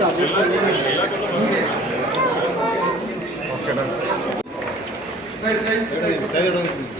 está.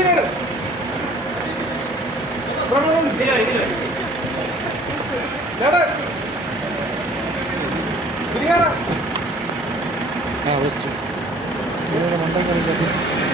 ഇങ്ങനെ ഇങ്ങനെ ഇങ്ങനെ ഇങ്ങനെ ഇങ്ങനെ ഇങ്ങനെ ഇങ്ങനെ ഇങ്ങനെ ഇങ്ങനെ